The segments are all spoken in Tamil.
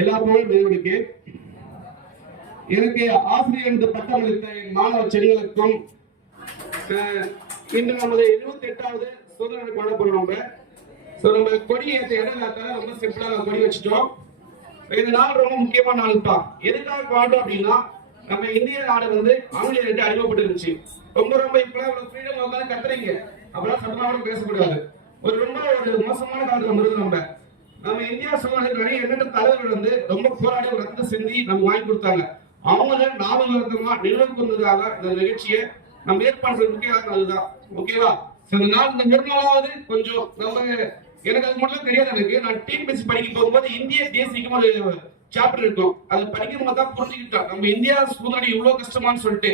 எல்லா புகழும் தேவனுக்கு. எனக்கு ஆசிரியர் என்று பட்டமளித்த என் மாணவ செடிகளுக்கும் இன்று நமது 78வது சுதந்திர கொண்ட போறோம். நம்ம கொடி ஏற்ற இடம் ரொம்ப சிம்பிளா கொடி வச்சுட்டோம். இந்த நாள் ரொம்ப முக்கியமான நாள் தான். எதுக்காக வாழ்றோம் அப்படின்னா, நம்ம இந்திய நாடு வந்து ஆங்கிலேயர்கிட்ட அடிமைப்பட்டு இருந்துச்சு. ரொம்ப இப்ப ஃப்ரீடம் உட்காந்து கத்துறீங்க, அப்பெல்லாம் சட்டமாக பேசக்கூடாது. ரொம்ப மோசமான காலத்துல வருது. நம்ம இந்தியா சூழ்நிலை நிறைய எண்ணற்ற தலைவர்கள் வந்து ரொம்ப போராடி ஒரு ரத்தத்தை சிந்தி நம்ம வாங்கி கொடுத்தாங்க. அவங்க ஞாபகமா நினைவுக்கு வந்ததாக இந்த நிகழ்ச்சியை நம்ம ஏற்பாடு முக்கிய அதுதான். ஓகேவா? இந்த நாள் இந்த ஒரு நாளாவது கொஞ்சம் நம்ம எனக்கு அது மட்டும் தெரியாது. எனக்கு நான் டிஎன்பிஎஸ்சி படிக்க போகும்போது இந்திய தேசியம் ஒரு சாப்டர் இருக்கும். அது படிக்கும் போது தான் புரிஞ்சுக்கிட்டோம் நம்ம இந்தியா சூழ்நிலை இவ்வளவு கஷ்டமானு சொல்லிட்டு.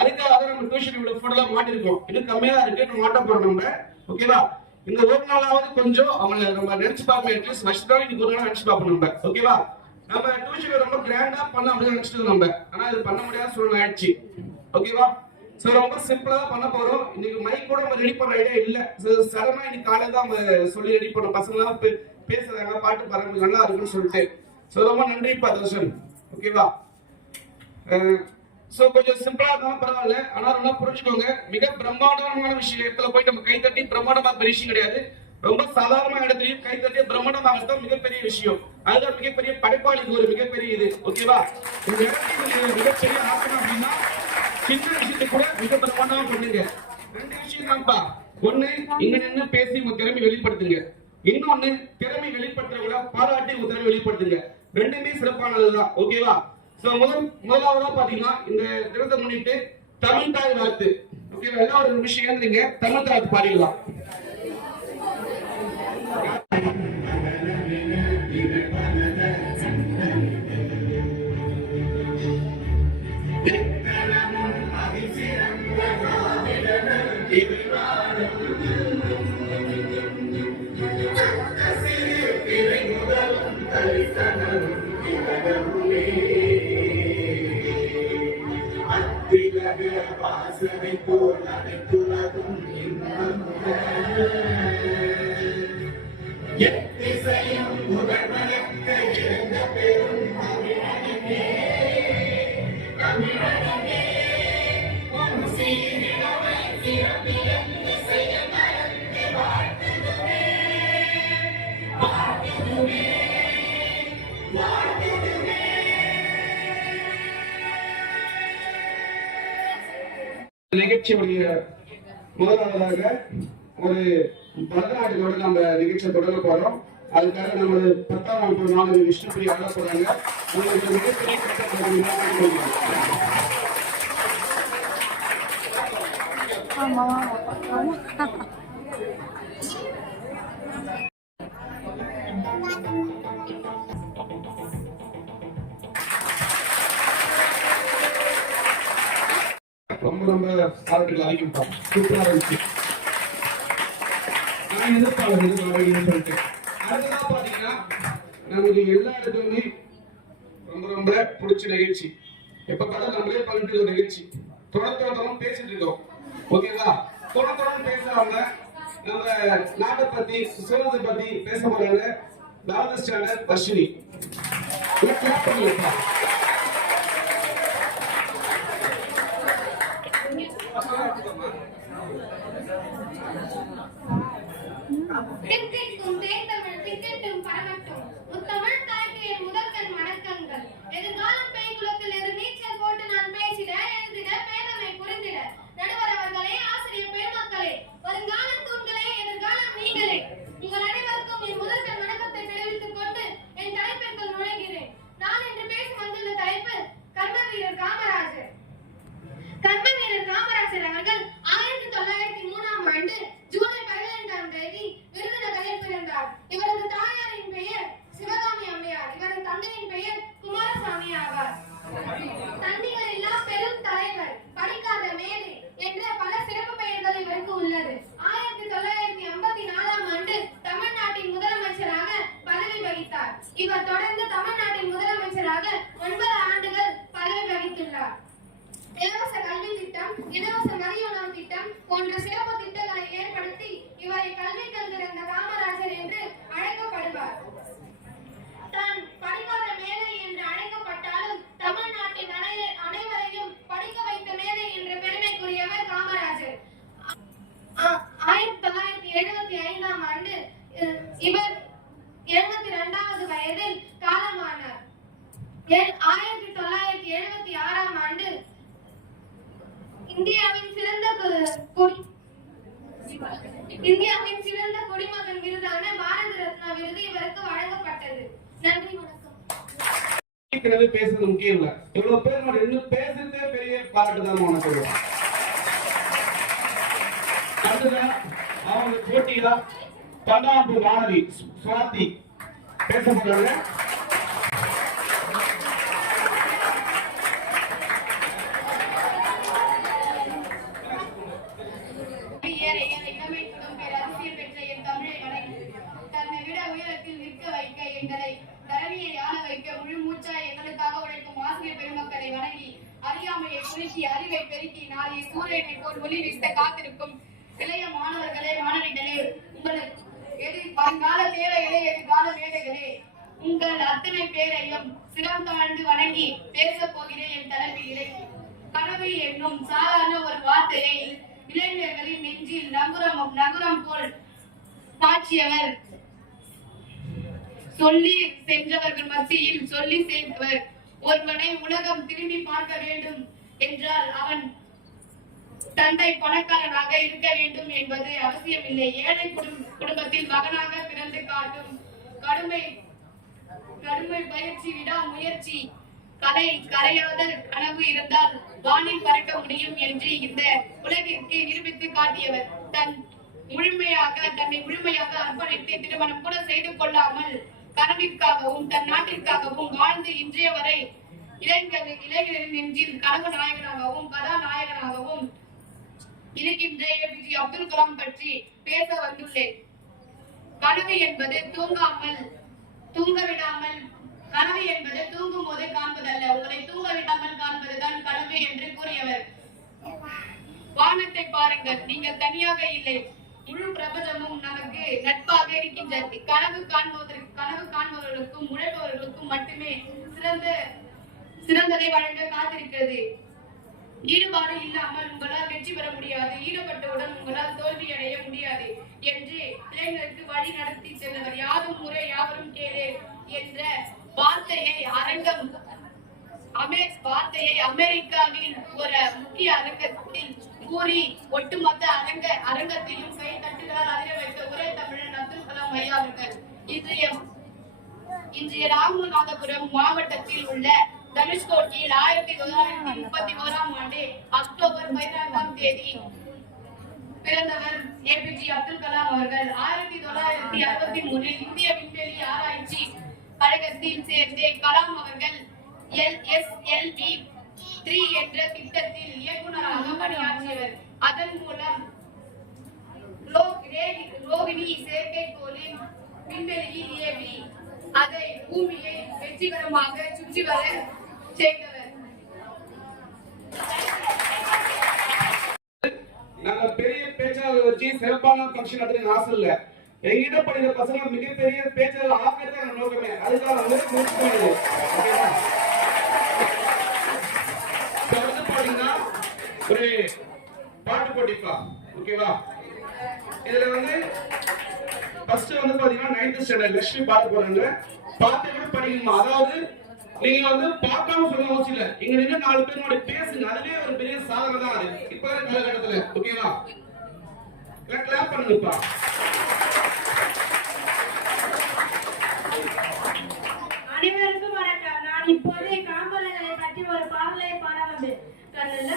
அதுக்காக நம்ம டியூஷன் இவ்வளவு போட்டோ மாட்டிருக்கோம். இன்னும் கம்மியா இருக்கு, நம்ம மாட்ட போறோம் நம்ம. ஓகேவா? இந்த ஒரு நாளாவது கொஞ்சம் அவங்க நம்ம நினைச்சு பார்ப்போம். அட்லீஸ்ட் வருஷத்தான் இன்னைக்கு ஒரு நாள் நினைச்சு பார்ப்போம் நம்ம. ஓகேவா? நம்ம டியூஷன் ரொம்ப கிராண்டா பண்ண அப்படின்னு நினைச்சிட்டு நம்ம, ஆனா இது பண்ண முடியாத சூழ்நிலை ஆயிடுச்சு. ஓகேவா? சோ ரொம்ப சிம்பிளா பண்ண போறோம். இன்னைக்கு மைக் கூட நம்ம ரெடி பண்ற ஐடியா இல்ல. சடனா இன்னைக்கு காலையில தான் நம்ம சொல்லி ரெடி பண்ணோம். பசங்க எல்லாம் பேசுறாங்க, பாட்டு பாருங்க நல்லா இருக்குன்னு சொல்லிட்டு. சோ ரொம்ப நன்றி தர்ஷன். ஓகேவா? சோ கொஞ்சம் சிம்பிளா தான் பரவாயில்ல, ஆனா நல்லா புரிஞ்சுக்கோங்க. மிக பிரம்மாண்டமான விஷயத்துல போய் நம்ம கை தட்டி பிரம்மாண்டமா பெரிய விஷயம் கிடையாது. ரொம்ப சாதாரண இடத்துலயும் கை தட்டி பிரம்மாண்டமாகத்தான் மிகப்பெரிய விஷயம். அதுதான் மிகப்பெரிய படைப்பாளிக்கு ஒரு மிகப்பெரிய இது. ஓகேவா? இந்த இடத்துல மிகப்பெரிய ஆக்கணும் அப்படின்னா சின்ன விஷயத்தை கூட மிக பிரமாண்டமா பண்ணுங்க. ரெண்டு விஷயம் தான்ப்பா. ஒண்ணு, இங்க நின்று பேசி உங்க திறமை வெளிப்படுத்துங்க. இன்னொன்னு, திறமை வெளிப்படுத்துற விட பாராட்டி உங்க திறமை வெளிப்படுத்துங்க. ரெண்டுமே சிறப்பானதுதான். ஓகேவா? முதலாவதா பாத்தீங்கன்னா இந்த தினத்தை முன்னிட்டு தமிழ் தாய் வாழ்த்து. ஓகேவா? எல்லாம் ஒரு நிமிஷம் ஏந்துங்க, தமிழ் தாய் பாடிடலாம். நிகழ்ச்சியுடைய முதலாவதாக ஒரு பரதநாட்டியத்தோடு நம்ம நிகழ்ச்சியை தொடங்க போறோம். அதுக்காக நம்ம 10ஆம் வகுப்பு மாணவி விஷ்ணுபிரியா ஆட போறாங்க. உங்களுக்கு மிகப்பெரிய ரொம்ப பாராட்டுகள் அளிக்கப்பட்டோம். சூப்பரா இருந்துச்சு. நான் எதிர்பார்க்கிறேன் சொல்லிட்டு. அதுதான் பாத்தீங்கன்னா நமக்கு எல்லா இடத்துலயுமே ரொம்ப பிடிச்ச நிகழ்ச்சி. எப்ப பார்த்தா நம்மளே பண்ணிட்டு ஒரு நிகழ்ச்சி தொடர்ந்து பேசிட்டு இருக்கோம். ஓகேவா? தொடர்ந்து பேசுறாங்க. நம்ம நாட்டை பத்தி சுதந்திரத்தை பத்தி பேச போறாங்க 4th ஸ்டாண்டர்ட் வர்ஷினி. எதிர்காலம் பேய்குலத்தில் இருந்து நீச்சல் போட்டு நான் பேசிட எழுதிட பேதமை புரிந்திட நடுவர் அவர்களே, ஆசிரியர் பெருமக்களே, வருங்கால தூண்களே, எதிர்காலம் நீங்களே. உங்கள் அனைவருக்கும் என் முதற்கண் வணக்கத்தை தெரிவித்துக் கொண்டு என் தலைப்பிற்குள் நுழைகிறேன். நான் இன்று பேச வந்துள்ள தலைப்பு கர்ம வீரர் காமராஜர். கர்ம வீரர் காமராஜர் அவர்கள் 1903ஆம் ஆண்டு ஜூலை 12ஆம் தேதி விருதுநகரில் பிறந்தார். இவரது தாயாரின் பெயர் சிவகாமி அம்மையார். இவரது தந்தையின் பெயர் குமாரசாமி ஆவார். தன்னிகள் இல்லா பெரும் தலைவர், படிக்காத மேதை என்ற பல சிறப்பு பெயர்கள் இவருக்கு உள்ளது. 1984ஆம் ஆண்டு தமிழ்நாட்டின் முதலமைச்சராக பதவி வகித்தார். இவர் தொடர்ந்து தமிழ்நாட்டின் முதலமைச்சராக 9 ஆண்டுகள் பதவி வகித்துள்ளார். இலவச கல்வி திட்டம், இலவச மதிய உணவு திட்டம் போன்ற சிறப்பு திட்டங்களை ஏற்படுத்தி இவரை கல்வி கல்விறந்த காமராஜர் என்று அழைக்கப்படுவார். தான் படிக்காத வாசிக்கிறது பேசுறது முக்கியம் இல்ல. இவ்வளவு பேர் நம்ம ரெண்டு பேசுறதே பெரிய பாராட்டு தான் உனக்கு. அடுத்தது அவங்க போட்டியா பன்னாம்பூர் மாணவி சுவாதி பேச போறாங்க. அறியாமையை குறிக்கி அறிவை பெருக்கி நாளைய சூரியனை போல் ஒளி வீச காத்திருக்கும் இளைய மாணவர்களே மாணவிகளே, உங்களுக்கு வருங்கால தேவைகளே எதிர்கால மேடைகளே, உங்கள் அத்தனை பேரையும் சிரம் தாழ்ந்து வணங்கி பேச போகிறேன். என் தலைமையிலே கனவு என்னும் சாதாரண ஒரு வார்த்தையை இளைஞர்களின் நெஞ்சில் நகுரம் போல் காட்சியவர், சொல்லி சென்றவர்கள் மத்தியில் சொல்லி சேர்ந்தவர். ஒருவனை உலகம் திரும்பி பார்க்க வேண்டும் என்றால் அவன் தந்தை பணக்காரனாக இருக்க வேண்டும் என்பது அவசியமில்லை. ஏழை குடும்பத்தில் மகனாக பிறந்து காட்டும் கடுமை பயிற்சி, விடாமுயற்சி, கரையாத கனவு இருந்தால் வானில் பறக்க முடியும் என்று இந்த உலகிற்கு நிரூபித்து காட்டியவர். தன்னை முழுமையாக அர்ப்பணித்து திருமணம் கூட செய்து கொள்ளாமல் கனவிற்காகவும் தன் நாட்டிற்காகவும் வாழ்ந்து இன்றைய வரை இளைஞரின் நெஞ்சில் கனவு நாயகனாகவும் கதாநாயகனாகவும் இருக்கின்ற APJ அப்துல் கலாம் பற்றி பேச வந்துள்ளேன். கனவு என்பது தூங்க விடாமல் கனவு என்பது தூங்கும் போது காண்பதல்ல, உங்களை தூங்க விடாமல் காண்பதுதான் கனவு என்று கூறியவர். வானத்தை பாருங்கள், நீங்கள் தனியாக இல்லை, முழு பிரபஞ்சமும் நமக்கு நட்பாக இருக்கின்றது. கனவு காண்பவர்களுக்கும் உழைப்பவர்களுக்கும் மட்டுமே சிறந்ததை வழங்க காத்திருக்கிறது. ஈடுபாடு இல்லாமல் உங்களால் வெற்றி பெற முடியாது, ஈடுபட்டவுடன் உங்களால் தோல்வி அடைய முடியாது என்று இளைஞருக்கு வழி நடத்தி சென்றவர். யாரும் முறை யாவரும் கேளு என்ற வார்த்தையை அமெரிக்காவின் ஒரு முக்கிய அரங்கத்தில் கூறி ஒட்டுமொத்த அரங்கத்தையும் கை தட்டுகளால் அதிர வைத்த ஒரே தமிழன் அப்துல் கலாம் ஐயா அவர்கள். இன்றைய ராமநாதபுரம் மாவட்டத்தில் உள்ள தனுஷ்கோட்டியில் 1931ஆம் ஆண்டு அக்டோபர் 16ஆம் தேதி பிறந்தவர் APJ அப்துல் கலாம் அவர்கள். 1963 இந்திய விண்வெளி ஆராய்ச்சி கழகத்தில் சேர்ந்து கலாம் அவர்கள் LSLV 3 என்ற திட்டத்தில் இயக்குநராக பணியாற்றியவர். அதன் மூலம் ரோகிணி செயற்கைக்கோளின் விண்வெளியில் ஏவி அதை பூமியை வெற்றிகரமாக சுற்றி வர செய்தவர். நாங்க பெரிய பேச்சாளர் வச்சு சிறப்பான ஃபங்க்ஷன் நடத்துறது ஆசை இல்ல. எங்கிட்ட படிக்கிற பசங்க மிகப்பெரிய பேச்சாளர் ஆகிறது நம்ம நோக்கமே. அதுக்காக பாத்தீங்கன்னா ஒரு பாட்டு போட்டிப்பா, ஓகேவா? இதுல ஃபர்ஸ்ட் பாத்தீங்கன்னா 9th ஸ்டாண்டர்ட் லட்சுமி பாட்டு போறாங்க. பாட்டு கூட படிக்கணுமா? அதாவது நீங்க பார்க்காம சொல்ல அவசியம் இல்ல, இங்க நின்று 4 பேரோட பேசுங்க, அதுவே ஒரு பெரிய சாதனை தான் அது இப்ப காலகட்டத்துல, ஓகேவா? கிளாப் பண்ணுங்கப்பா. அனைவருக்கும் வணக்கம். நான் இப்போதே காம்பலங்களை பற்றி ஒரு பாடலை பாட வந்தேன். கண்ணில்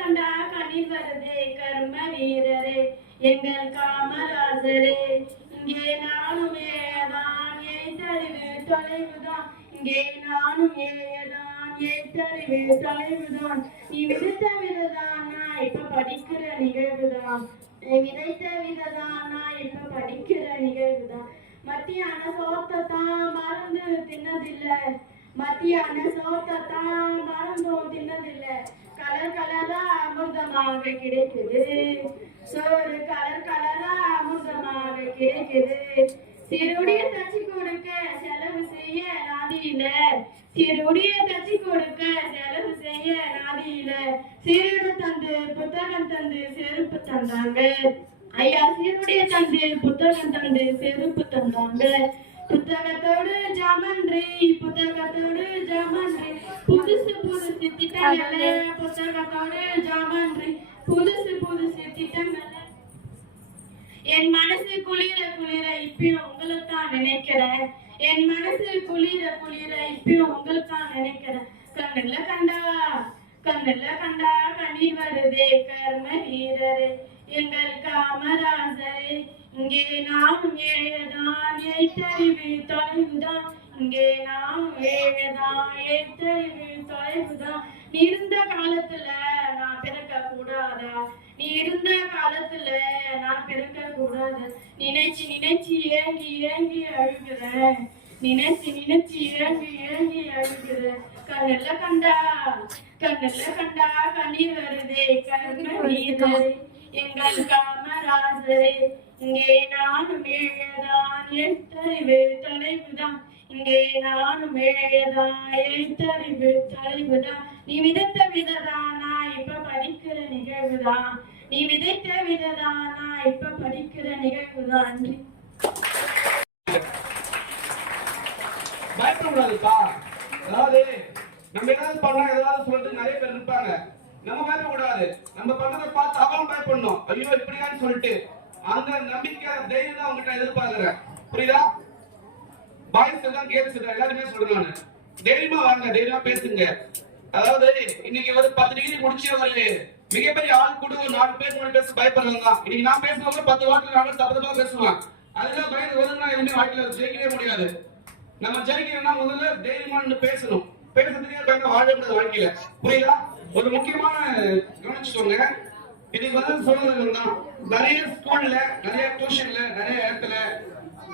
கண்டா கண்ணீர் வருதே, கர்ம வீரரே எங்கள் காமராஜரே, இங்கே நானும் ஏதான் ஏற்றறிவு தொலைவுதான், இங்கே நானும் ஏதான் ஏற்றறிவு தொலைவுதான், நீ விதைத்த விததான் நான் இப்ப படிக்கிற நிகழ்வுதான், விதைத்த விததான் நான் இப்ப படிக்கிற நிகழ்வுதான், மத்தியான சோத்தத்தான் மறந்து தின்னதில்லை, மத்தியான சோத்தத்தான் மறந்தும் தின்னதில்லை, கலர் கலரா அமிர்தமாக கிடைக்குது, சோறு கலர் கலரா அமிர்தமாக கிடைக்குது, சிறுடிய தச்சு கொடுக்க செலவு செய்ய நாதியில, சிறுடிய தச்சு கொடுக்க செலவு செய்ய நாதியில, சீருடு தந்து புத்தகம் தந்து செருப்பு தந்தாங்க ஐயா, சீருடைய தந்து புத்தகம் தந்து செருப்பு தந்தாங்க, புத்தகத்தோடு ஜாமன்றி புத்தகத்தோடு ஜாமன்றி, புதுசு புதுசு திட்டங்கள புத்தகத்தோடு ஜாமன்றி, புதுசு புதுசு திட்டங்கள, என் மனசு குளிர குளிர இப்பயும் உங்களைத்தான் நினைக்கிறேன், என் மனசில் குளிர குளிர இப்பயும் உங்களுக்கா நினைக்கிறேன். கண்ணுல கண்டா கண்ணீர் வருதே கர்ம வீரரே எங்கள் காமராஜரே. இங்கே நாம் ஏழதான் எழுத்தறிவு தொலைவுதான். இங்கே நாம் ஏழதான் எழுத்தறிவு தொலைவுதான். நீ இருந்த காலத்துல நான் பிறக்க கூடாதா? நீ இருந்த காலத்துல நான் பிறக்க கூடாது. நினைச்சு நினைச்சு ஏங்கி ஏங்கி அழுகிறேன். நினைச்சு நினைச்சு ஏங்கி ஏங்கி அழுகிறேன். கண்ணுல கண்டா கண்ணீர் வருதே கர்ம வீரரே எங்கள் காமராஜரே. இங்கே நானும் ஏழதான் எழுத்தறிவு தொலைவுதான். இங்கே நானும் ஏழதான் எழுத்தறிவு தொலைவுதான். நீ விதைத்த விததானா இப்ப படிக்கிற நிகழ்வுதான். நீ விதைத்த விததானா இப்ப படிக்கிற நிகழ்வுதான். நன்றி. பயப்படக்கூடாதுப்பா. அதாவது நம்ம ஏதாவது பண்ணா ஏதாவது சொல்லிட்டு நிறைய பேர் இருப்பாங்க. நம்ம பயப்படக்கூடாது. நம்ம பண்ணதை பார்த்து அவன் பயப்படணும். ஐயோ இப்படியான்னு சொல்லிட்டு அந்த நம்பிக்கை தைரியம் தான் உங்ககிட்ட எதிர்பார்க்கிறேன். புரியுதா? பாய்ஸ் எல்லாம் கேர்ள்ஸ் எல்லாருமே சொல்றேன், தைரியமா வாங்க, தைரியமா பேசுங்க. அதாவது இன்னைக்கு ஒரு 10 டிகிரி முடிச்சு ஒரு மிகப்பெரிய ஆள் கூட ஒரு 4 பேர் 3 பேர் பயப்படுறாங்க. இன்னைக்கு நான் பேசுறவங்க 10 வாரத்துல நானும் தப்பு பேசுவேன். அதெல்லாம் பயந்து ஒதுங்கினா எதுவுமே வாழ்க்கையில ஜெயிக்கவே முடியாது. நம்ம ஜெயிக்கணும்னா முதல்ல தைரியமா பேசணும். பேசுறதுக்கே பயந்து வாழ முடியாது வாழ்க்கையில. புரியுதா? ஒரு முக்கியமான கவனிச்சுக்கோங்க. இன்னைக்கு வந்து சொல்றது தான் நிறைய ஸ்கூல்ல, நிறைய டியூஷன்ல, நிறைய இடத்துல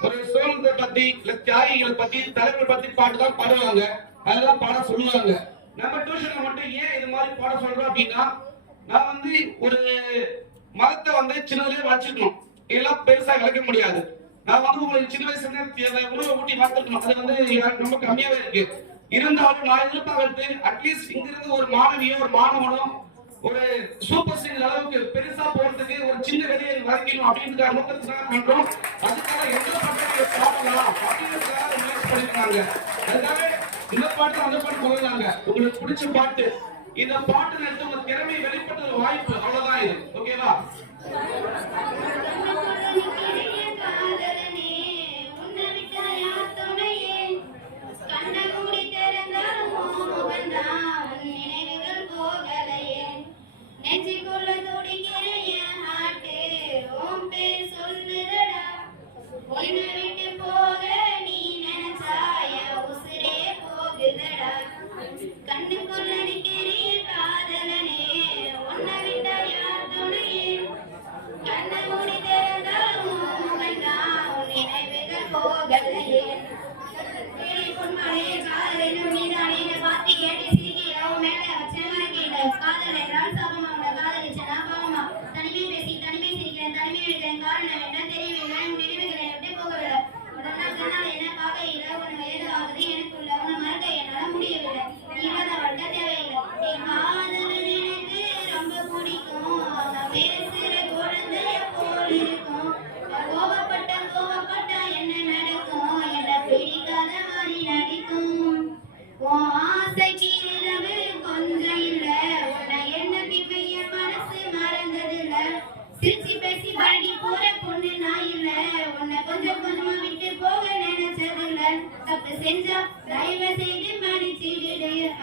ஒரு சுதந்திரத்தை பத்தி இல்ல தியாகிகளை பத்தி தலைவர் பத்தி பாட்டு தான் பாடுவாங்க. அதெல்லாம் பாட சொல்லுவாங்க. நம்ம டியூஷன்ல மட்டும் ஏன் இது மாதிரி பாட சொல்றோம் அப்படின்னா, நான் வந்து ஒரு மதத்தை வந்து சின்னதுலயே வளர்ச்சிக்கணும். இதெல்லாம் பெருசா விளக்க முடியாது. நான் வந்து உங்களுக்கு சின்ன வயசுல உணவை ஊட்டி வளர்த்துக்கணும். அது வந்து ரொம்ப கம்மியாவே இருக்கு. இருந்தாலும் நான் எதிர்பார்த்து அட்லீஸ்ட் இங்க இருந்து ஒரு மாணவியோ ஒரு மாணவனும் ஒரு சூப்பர் சிங்கர் அளவுக்கு பெருசா போறதுக்கு ஒரு சின்ன கதையை வரைக்கணும் அப்படின்ற நோக்கத்துக்காக பண்றோம். அதுக்காக எந்த பாட்டு பாடலாம் அப்படின்றதுக்காக முயற்சி பண்ணிருக்காங்க. அதுக்காக இந்த பாட்டு அந்த பாட்டு சொல்லலாங்க. உங்களுக்கு பிடிச்ச பாட்டு இந்த பாட்டு எடுத்து உங்க திறமையை வெளிப்படுத்த வாய்ப்பு, அவ்வளவுதான் இது. ஓகேவா?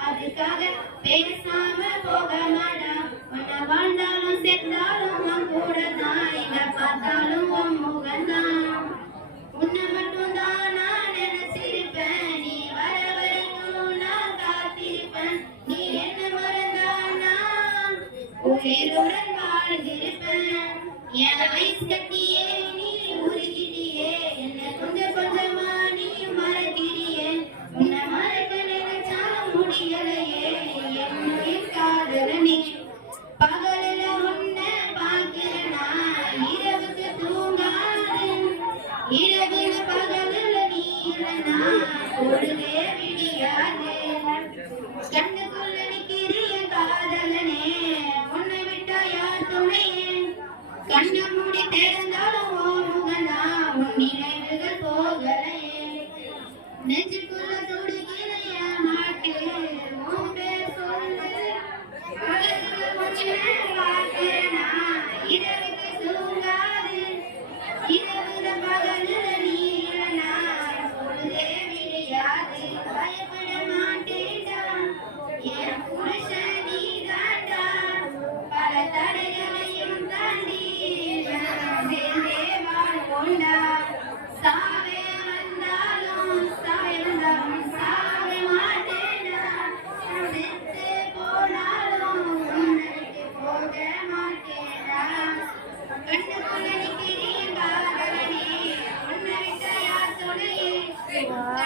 அதுக்காக பேசாம போக மாட்டான். உன்னை வாழ்ந்தாலும் செத்தாலும் உன் கூட தான். எங்க பார்த்தாலும் உன் முகம்தான். உன்னை மட்டும் தான் நான் நினைச்சிருப்பேன். நீ வர வரைக்கும் நான் காத்திருப்பேன். நீ என்ன மறந்தா நான் உயிருடன் வாழ்ந்திருப்பேன். என் ஐஸ் கட்டியே நீ உருகிட்டியே. என்ன கொஞ்சம் கொஞ்சமா நீ மறக்கிறியே. உன்னை மறக்க முடியலையே என்னுயிர் காதலனே. பகலில உன்னை பார்க்கிறனா இரவுக்கு தூங்காது. இரவுல பகலில நீ இல்லனா பொழுதே விடியாது. கண்ணுக்குள்ள நிக்கிறிய காதலனே உன்னை விட்டா யார் துணையே. கண்ண மூடி திறந்தாலும் ஓடுங்கனா உன் நினைவுகள் போகலையே. நெஞ்சுக்குள்ள துடிக்கிறைய மாட்டு உன் பேர் சொல்லு. பகலுக்கு கொஞ்ச பார்க்கிறனா இரவுக்கு தூங்காது. இரவுல பகலுல நீ இல்லனா பொழுதே வாழ்த்துகிறேன்.